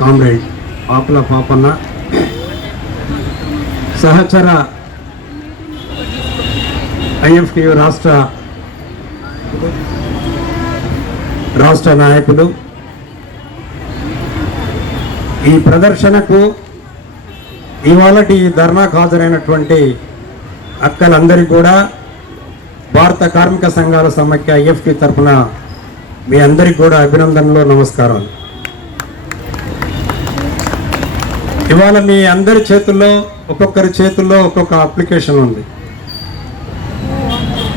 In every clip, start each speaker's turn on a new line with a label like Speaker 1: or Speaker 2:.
Speaker 1: Comrade పాపల పాపన్న. సహచర IFTU రాష్ట్ర రాష్ట్ర నాయకులు. ఈ ప్రదర్శనకు ఇవాళ ఈ ధర్నాకు హాజరైనటువంటి అక్కలందరికీ కూడా భారత కార్మిక సంఘాల సమాఖ్య ఐఎఫ్టి తరఫున మీ అందరికీ కూడా అభినందనలు నమస్కారాలు. ఇవాళ మీ అందరి చేతుల్లో ఒక్కొక్కరి చేతుల్లో ఒక్కొక్క అప్లికేషన్ ఉంది.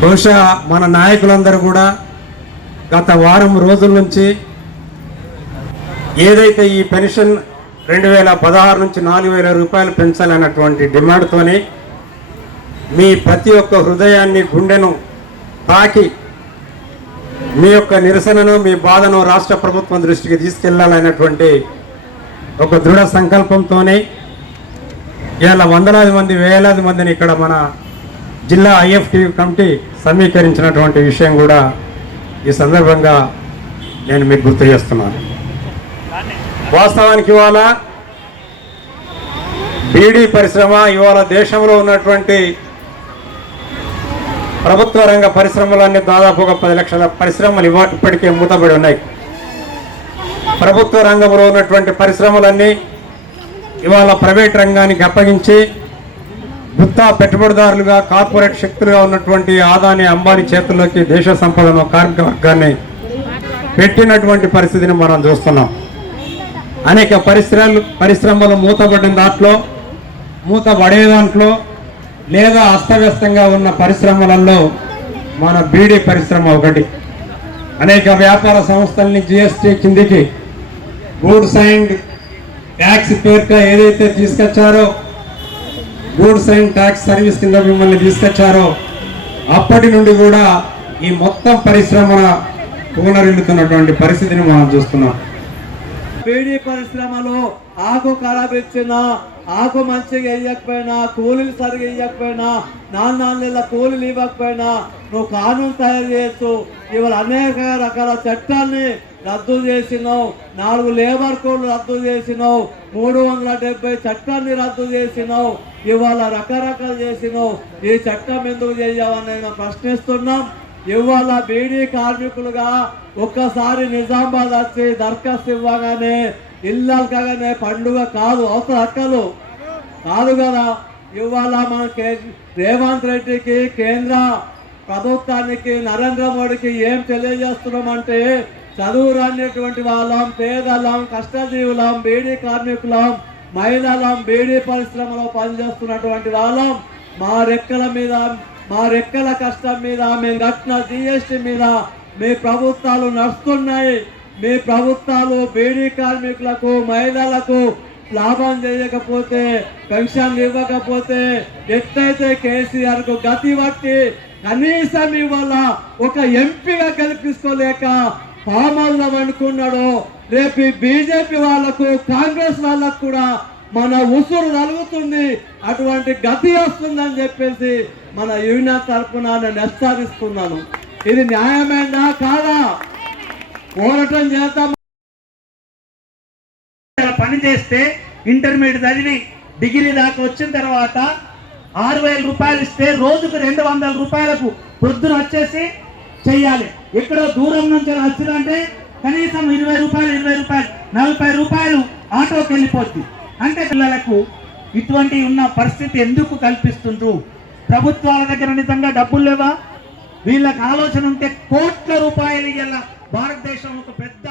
Speaker 1: బహుశా మన నాయకులందరూ కూడా గత వారం రోజుల నుంచి ఏదైతే ఈ పెన్షన్ రెండు వేల పదహారు నుంచి నాలుగు వేల రూపాయలు పెంచాలన్నటువంటి డిమాండ్తోని మీ ప్రతి ఒక్క హృదయాన్ని గుండెను తాకి మీ యొక్క నిరసనను మీ బాధను రాష్ట్ర ప్రభుత్వం దృష్టికి తీసుకెళ్ళాలనేటువంటి ఒక దృఢ సంకల్పంతోనే ఇవాళ వందలాది మంది వేలాది మందిని ఇక్కడ మన జిల్లా ఐఎఫ్టీ కమిటీ సమీకరించినటువంటి విషయం కూడా ఈ సందర్భంగా నేను మీకు గుర్తు చేస్తున్నాను. వాస్తవానికి ఇవాళ బీడీ పరిశ్రమ ఇవాళ దేశంలో ఉన్నటువంటి ప్రభుత్వ రంగ పరిశ్రమలన్నీ దాదాపు ఒక పది లక్షల పరిశ్రమలు ఇవా ఇప్పటికే మూతబడి ఉన్నాయి. ప్రభుత్వ రంగంలో ఉన్నటువంటి పరిశ్రమలన్నీ ఇవాళ ప్రైవేట్ రంగానికి అప్పగించి గుత్తా పెట్టుబడిదారులుగా కార్పొరేట్ శక్తులుగా ఉన్నటువంటి ఆదాని అంబానీ చేతుల్లోకి దేశ సంపదను కార్మిక వర్గాన్ని పెట్టినటువంటి పరిస్థితిని మనం చూస్తున్నాం. అనేక పరిశ్రమలు పరిశ్రమలు మూతబడిన దాంట్లో మూతబడే దాంట్లో లేదా అస్తవ్యస్తంగా ఉన్న పరిశ్రమలలో మన బీడీ పరిశ్రమ ఒకటి. అనేక వ్యాపార సంస్థల్ని జిఎస్టీ కిందికి గూడ్స్ అండ్ ట్యాక్స్ పేరుగా ఏదైతే తీసుకొచ్చారో గూడ్స్ అండ్ ట్యాక్స్ సర్వీస్ కింద మిమ్మల్ని తీసుకొచ్చారో అప్పటి నుండి కూడా ఈ మొత్తం పరిశ్రమ కూనరిల్లుతున్నటువంటి పరిస్థితిని మనం చూస్తున్నాం.
Speaker 2: బీడీ పరిశ్రమలో ఆకు ఖరాబ్ ఇచ్చినా ఆకు మంచిగా వేయకపోయినా కూలీలు సరిగా వేయకపోయినా నాన్న నాలుగు కూలీలు ఇవ్వకపోయినా నువ్వు కానూన్ తయారు చేస్తూ ఇవాళ అనేక రకాల చట్టాన్ని రద్దు చేసినావు నాలుగు లేబర్ కోడ్లు రద్దు చేసినావు మూడు వందల డెబ్బై చట్టాన్ని రద్దు చేసినావు ఇవాళ రకరకాలు చేసినావు. ఈ చట్టం ఎందుకు చేయవని నేను ప్రశ్నిస్తున్నాం. ఇవాళ బీడీ కార్మికులుగా ఒక్కసారి నిజామాబాద్ వచ్చి దరఖాస్తు ఇవ్వగానే ఇల్లాలు కాగానే పండుగ కాదు అవసరం అక్కలు కాదు కదా. ఇవాళ మన కే- రేవంత్ రెడ్డికి కేంద్ర ప్రభుత్వానికి నరేంద్ర మోడీకి ఏం తెలియజేస్తున్నామంటే చదువు రానిటువంటి వాళ్ళం పేదలం కష్టజీవులం బీడీ కార్మికులం మహిళలం బీడీ పరిశ్రమలో పనిచేస్తున్నటువంటి వాళ్ళం. మా రెక్కల మీద మా రెక్కల కష్టం మీద మేము కట్టిన జిఎస్టీ మీద మీ ప్రభుత్వాలు నడుస్తున్నాయి. మీ ప్రభుత్వాలు బీడీ కార్మికులకు మహిళలకు లాభం చేయకపోతే పెన్షన్ ఇవ్వకపోతే ఎట్లయితే కేసీఆర్కు గతి పట్టి కనీసం ఇవాళ ఒక ఎంపీగా కల్పించుకోలేక పామల్లో అనుకున్నాడు రేపు బీజేపీ వాళ్ళకు కాంగ్రెస్ వాళ్ళకు కూడా మన ఉసురు నలుగుతుంది. అటువంటి గతి వస్తుందని చెప్పేసి మన యూనియన్ తరఫున నేను హెచ్చరిస్తున్నాను. ఇది న్యాయమైందా కాదా? పోరాటం చేద్దాం
Speaker 3: పని చేస్తే ఇంటర్మీడియట్ చదివి డిగ్రీ దాకా వచ్చిన తర్వాత ఆరు వేల రూపాయలు ఇస్తే రోజుకు రెండు వందల రూపాయలకు పొద్దున వచ్చేసి చెయ్యాలి ఎక్కడో దూరం నుంచి వచ్చిందంటే కనీసం ఇరవై రూపాయలు ఇరవై రూపాయలు నలభై రూపాయలు ఆటోకి వెళ్ళిపోద్ది. అంటే పిల్లలకు ఇటువంటి ఉన్న పరిస్థితి ఎందుకు కల్పిస్తుండ్రు? ప్రభుత్వాల దగ్గర నిజంగా డబ్బులు లేవా? వీళ్ళకి ఆలోచన ఉంటే కోట్ల భారతదేశం ఒక పెద్ద